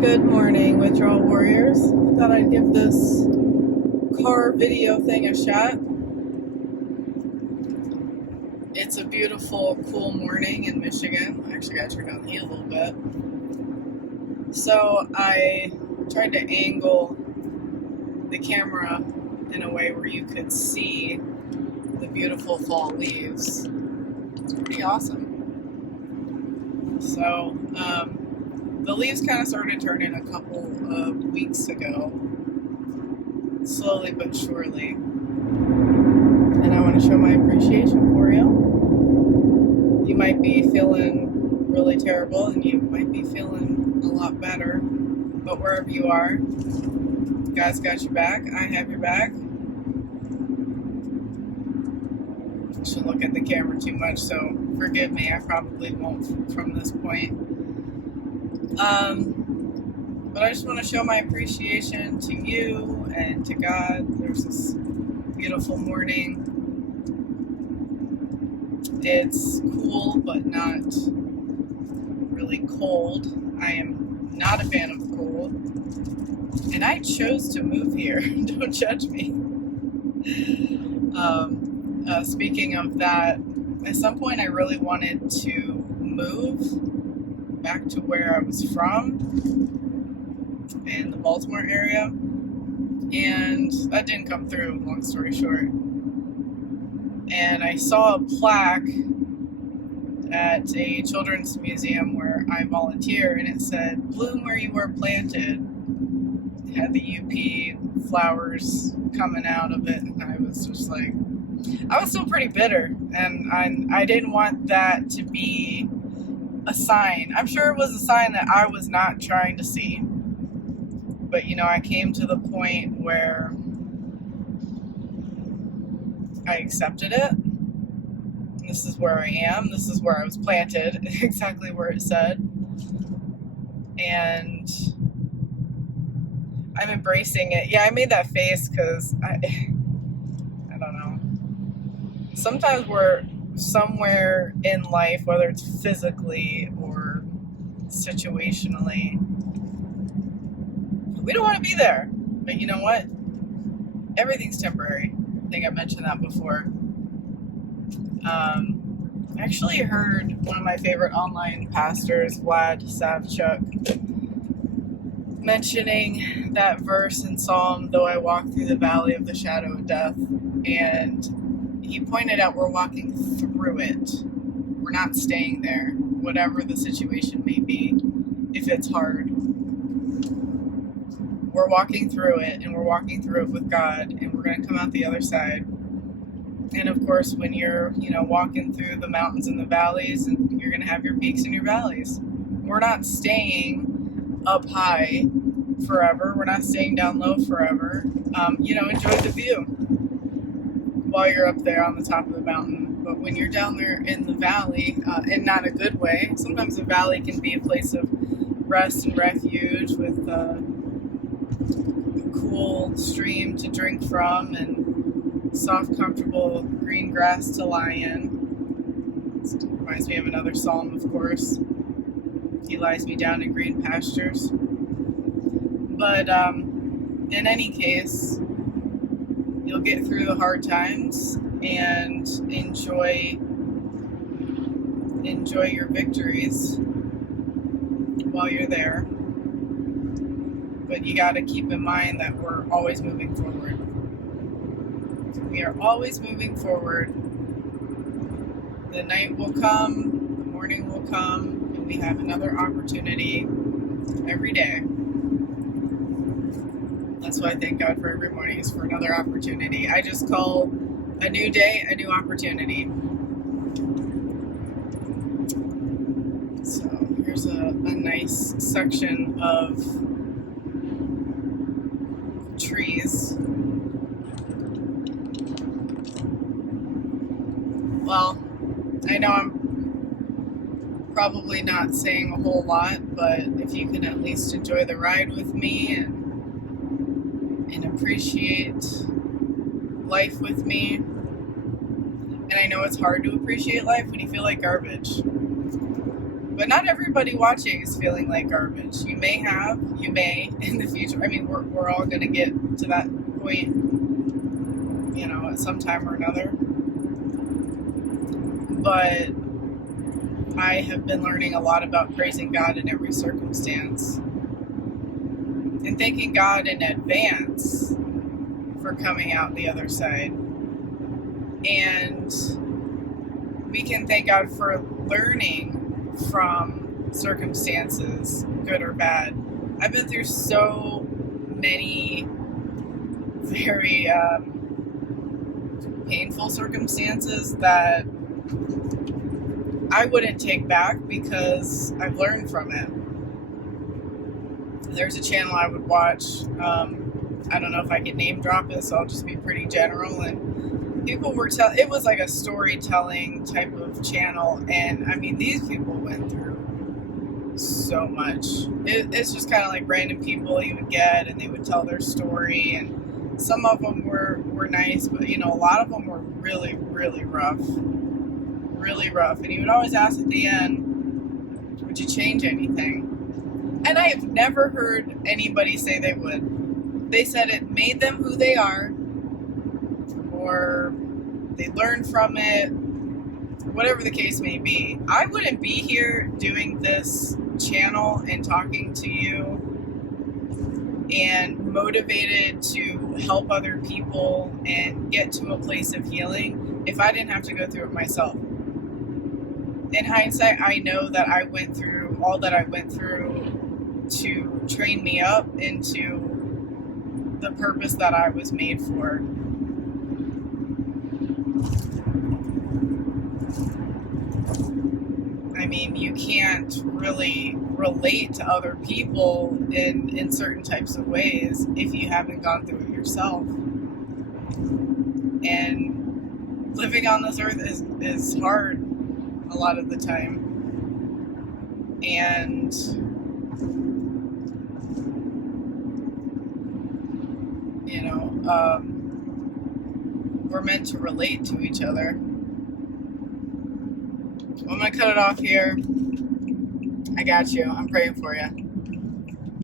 Good morning, Withdrawal Warriors. I thought I'd give this car video thing a shot. It's a beautiful, cool morning in Michigan. I actually got to turn down the heat a little bit. So I tried to angle the camera in a way where you could see the beautiful fall leaves. It's pretty awesome. So, the leaves kind of started turning a couple of weeks ago, slowly but surely, and I want to show my appreciation for you. You might be feeling really terrible, and you might be feeling a lot better, but wherever you are, God's got your back. I have your back. I shouldn't look at the camera too much, so forgive me. I probably won't from this point. But I just want to show my appreciation to you and to God. There's this beautiful morning. It's cool, but not really cold. I am not a fan of the cold. And I chose to move here. Don't judge me. Speaking of that, at some point I really wanted to move back to where I was from in the Baltimore area, and that didn't come through, long story short. And I saw a plaque at a children's museum where I volunteer, and it said, "Bloom where you were planted." It had the UP flowers coming out of it, and I was just like, I was still pretty bitter, and I didn't want that to be a sign. I'm sure it was a sign that I was not trying to see. But, I came to the point where I accepted it. This is where I am. This is where I was planted, exactly where it said. And I'm embracing it. Yeah, I made that face because I don't know. Sometimes we're somewhere in life, whether it's physically or situationally, we don't want to be there. But you know what? Everything's temporary. I think I mentioned that before. I actually heard one of my favorite online pastors, Vlad Savchuk, mentioning that verse in Psalm, "Though I walk through the valley of the shadow of death," and he pointed out we're walking through it. We're not staying there, whatever the situation may be. If it's hard, we're walking through it, and we're walking through it with God, and we're going to come out the other side. And of course, when you're, walking through the mountains and the valleys, and you're going to have your peaks and your valleys. We're not staying up high forever. We're not staying down low forever. Enjoy the view while you're up there on the top of the mountain. But when you're down there in the valley, in not a good way, sometimes a valley can be a place of rest and refuge with a cool stream to drink from and soft, comfortable green grass to lie in. This reminds me of another psalm, of course. He lies me down in green pastures. But in any case, you'll get through the hard times and enjoy your victories while you're there. But you got to keep in mind that we're always moving forward. We are always moving forward. The night will come, the morning will come, and we have another opportunity every day. That's why I thank God for every morning, is for another opportunity. I just call a new day a new opportunity. So here's a nice section of trees. Well, I know I'm probably not saying a whole lot, but if you can at least enjoy the ride with me and appreciate life with me. And I know it's hard to appreciate life when you feel like garbage. But not everybody watching is feeling like garbage. You may in the future. I mean, we're all going to get to that point, at some time or another. But I have been learning a lot about praising God in every circumstance and thanking God in advance for coming out the other side. And we can thank God for learning from circumstances, good or bad. I've been through so many very painful circumstances that I wouldn't take back because I've learned from it. There's a channel I would watch. I don't know if I can name drop it, so I'll just be pretty general. And people were it was like a storytelling type of channel, and I mean, these people went through so much. It's just kind of like random people you would get, and they would tell their story, and some of them were nice, but a lot of them were really, really rough. Really rough. And he would always ask at the end, would you change anything? And I have never heard anybody say they would. They said it made them who they are, or they learned from it, whatever the case may be. I wouldn't be here doing this channel and talking to you and motivated to help other people and get to a place of healing if I didn't have to go through it myself. In hindsight, I know that I went through all that I went through to train me up into the purpose that I was made for. I mean, you can't really relate to other people in certain types of ways if you haven't gone through it yourself. And living on this earth is hard a lot of the time. And we're meant to relate to each other. I'm going to cut it off here. I got you. I'm praying for you.